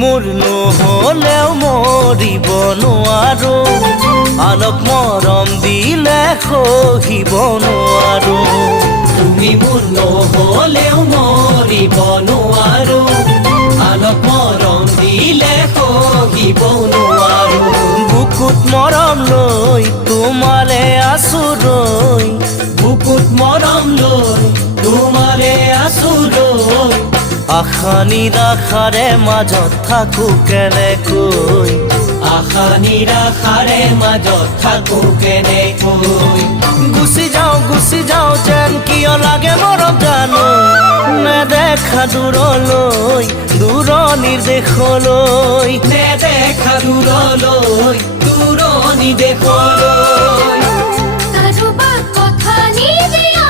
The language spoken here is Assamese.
মোৰ নহ'লেও মৰিব নোৱাৰো আনক মৰম দিলে সহিব নোৱাৰো তুমি মোৰ নহ'লেও মৰিব নোৱাৰো আনক মৰম দিলে সহিব নোৱাৰো বুকুত মৰম লৈ তোমাৰে আছো ৰৈ বুকুত মৰম লৈ তোমাৰে আছো ৰৈ আশা নিৰাশাৰে মাজত থাকো কেনেকৈ আশা নিৰাশাৰে মাজত থাকো কেনেকৈ গুচি যাওঁ যেন কিয় লাগে মৰম জানো নেদেখা দূৰলৈ দূৰণিৰ দেশলৈ নেদেখা দূৰলৈ দূৰণি দেশলৈ কাৰোবাক কথা নিদিয়া